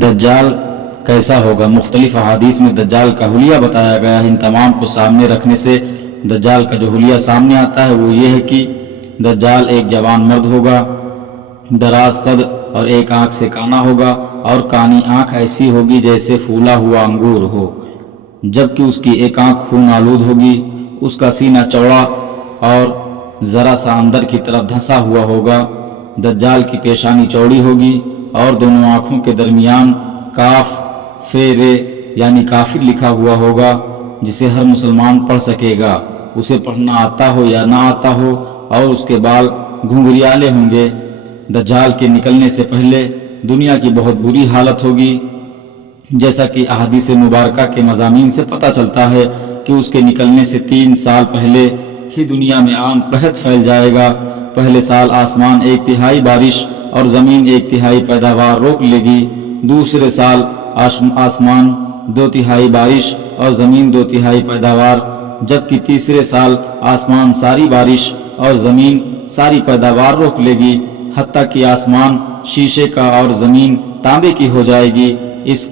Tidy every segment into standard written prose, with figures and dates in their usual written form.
دجال کیسا ہوگا؟ مختلف احادیث میں دجال کا حلیہ بتایا گیا ہے۔ ان تمام کو سامنے رکھنے سے دجال کا جو حلیہ سامنے آتا ہے وہ یہ ہے کہ دجال ایک جوان مرد ہوگا، دراز قد اور ایک آنکھ سے کانا ہوگا، اور کانی آنکھ ایسی ہوگی جیسے پھولا ہوا انگور ہو، جبکہ اس کی ایک آنکھ خون آلود ہوگی۔ اس کا سینہ چوڑا اور ذرا سا اندر کی طرف دھنسا ہوا ہوگا۔ دجال کی پیشانی چوڑی ہوگی اور دونوں آنکھوں کے درمیان کاف فے یعنی کافر لکھا ہوا ہوگا، جسے ہر مسلمان پڑھ سکے گا، اسے پڑھنا آتا ہو یا نہ آتا ہو، اور اس کے بال گھنگریالے ہوں گے۔ دجال کے نکلنے سے پہلے دنیا کی بہت بری حالت ہوگی، جیسا کہ احادیث مبارکہ کے مضامین سے پتہ چلتا ہے کہ اس کے نکلنے سے 3 سال پہلے ہی دنیا میں عام قحط پھیل جائے گا۔ پہلے سال آسمان 1/3 بارش اور زمین 1/3 پیداوار روک لے گی، دوسرے سال آسمان 2/3 بارش اور زمین 2/3 پیداوار، جبکہ تیسرے سال آسمان ساری بارش اور زمین ساری پیداوار روک لے گی، حتیٰ کہ آسمان شیشے کا اور زمین تانبے کی ہو جائے گی۔ اس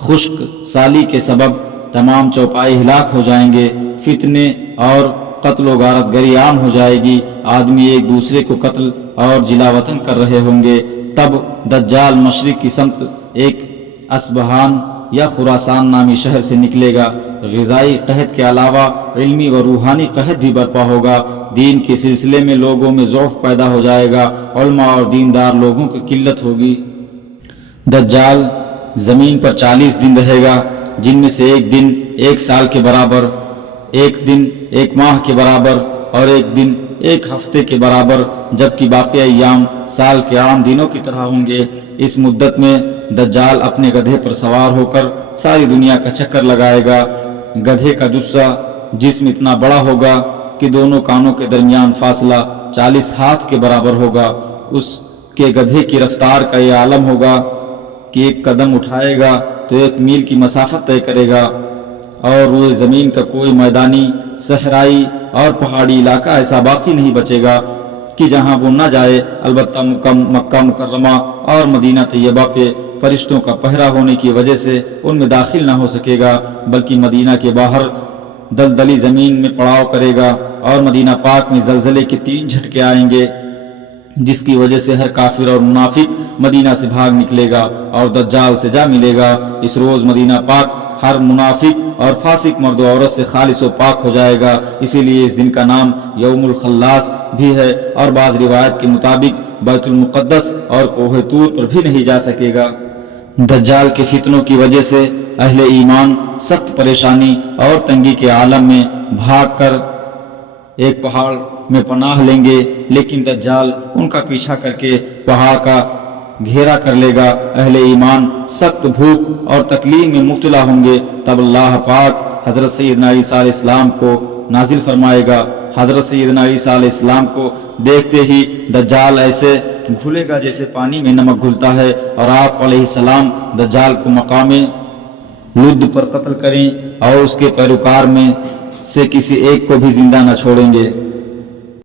خشک سالی کے سبب تمام چوپائے ہلاک ہو جائیں گے، فتنے اور قتل و غارت گری عام ہو جائے گی، آدمی ایک دوسرے کو قتل اور جلا وطن کر رہے ہوں گے۔ تب دجال مشرق کی سمت ایک اصبہان یا خراسان نامی شہر سے نکلے گا۔ غذائی قحط کے علاوہ علمی و روحانی قحط بھی برپا ہوگا۔ دین کے سلسلے میں لوگوں میں ضعف پیدا ہو جائے گا، علماء اور دیندار لوگوں کی قلت ہوگی۔ دجال زمین پر 40 دن رہے گا، جن میں سے ایک دن 1 سال کے برابر، ایک دن 1 ماہ کے برابر اور ایک دن 1 ہفتے کے برابر، جبکہ باقی ایام سال کے عام دنوں کی طرح ہوں گے۔ اس مدت میں دجال اپنے گدھے پر سوار ہو کر ساری دنیا کا چکر لگائے گا۔ گدھے کا جسم اتنا بڑا ہوگا کہ دونوں کانوں کے درمیان فاصلہ 40 ہاتھ کے برابر ہوگا۔ اس کے گدھے کی رفتار کا یہ عالم ہوگا کہ 1 قدم اٹھائے گا تو 1 میل کی مسافت طے کرے گا، اور روئے زمین کا کوئی میدانی، صحرائی اور پہاڑی علاقہ ایسا باقی نہیں بچے گا کہ جہاں وہ نہ جائے۔ البتہ مکہ مکرمہ اور مدینہ طیبہ پہ فرشتوں کا پہرا ہونے کی وجہ سے ان میں داخل نہ ہو سکے گا، بلکہ مدینہ کے باہر دلدلی زمین میں پڑاؤ کرے گا، اور مدینہ پاک میں زلزلے کے 3 جھٹکے آئیں گے، جس کی وجہ سے ہر کافر اور منافق مدینہ سے بھاگ نکلے گا اور دجال سے جا ملے گا۔ اس روز مدینہ پاک ہر منافق اور فاسق مرد و عورت سے خالص و پاک ہو جائے گا، اسی لیے اس دن کا نام یوم الخلاص بھی ہے، اور بعض روایت کے مطابق بیت المقدس اور کوہ طور پر بھی نہیں جا سکے گا۔ دجال کے فتنوں کی وجہ سے اہل ایمان سخت پریشانی اور تنگی کے عالم میں بھاگ کر ایک پہاڑ میں پناہ لیں گے، لیکن دجال ان کا پیچھا کر کے پہاڑ کا گھیرا کر لے گا۔ اہل ایمان سخت بھوک اور تکلیف میں مبتلا ہوں گے۔ تب اللہ پاک حضرت سیدنا عیسیٰ علیہ السلام کو نازل فرمائے گا۔ حضرت سیدنا عیسیٰ علیہ السلام کو دیکھتے ہی دجال ایسے گھلے گا جیسے پانی میں نمک گھلتا ہے، اور آپ علیہ السلام دجال کو مقام لد پر قتل کریں اور اس کے پیروکار میں سے کسی ایک کو بھی زندہ نہ چھوڑیں گے۔